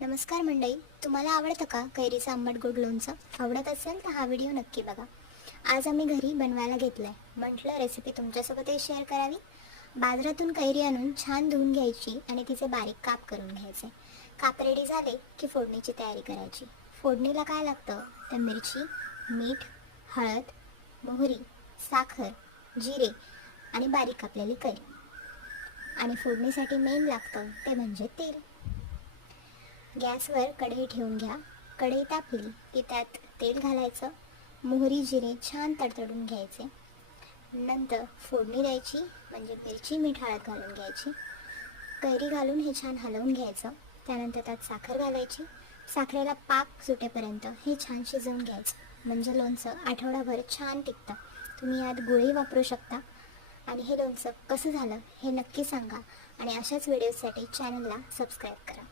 नमस्कार मंडळी, तुम्हाला आवडतं का कैरीचं आंबट गोड लोणचं? आवडत असेल तर हा व्हिडिओ नक्की बघा. आज आम्ही घरी बनवायला घेतलंय. म्हटलं रेसिपी तुमच्यासोबतही शेअर करावी. बाजारातून कैरी आणून छान धुवून घ्यायची आणि तिचे बारीक काप करून घ्यायचे. काप रेडी झाले की फोडणीची तयारी करायची. फोडणीला काय लागतं तर मिरची, मीठ, हळद, मोहरी, साखर, जिरे आणि बारीक कापलेली कैरी. आणि फोडणीसाठी मेन लागतं ते म्हणजे तेल. गॅसवर कढई ठेवून घ्या. कढई तापली की त्यात तेल घालायचं. मोहरी जिरे छान तडतडून घ्यायचे. नंतर फोडणी द्यायची, म्हणजे मिरची मीठ हळद घालून घ्यायची. कैरी घालून हे छान हलवून घ्यायचं. त्यानंतर त्यात साखर घालायची. साखरेला पाक सुटेपर्यंत हे छान शिजवून घ्यायचं, म्हणजे लोणचं आठवडाभर छान टिकतं. तुम्ही यात गुळही वापरू शकता. आणि हे लोणचं कसं झालं हे नक्की सांगा. आणि अशाच व्हिडिओसाठी चॅनलला सबस्क्राईब करा.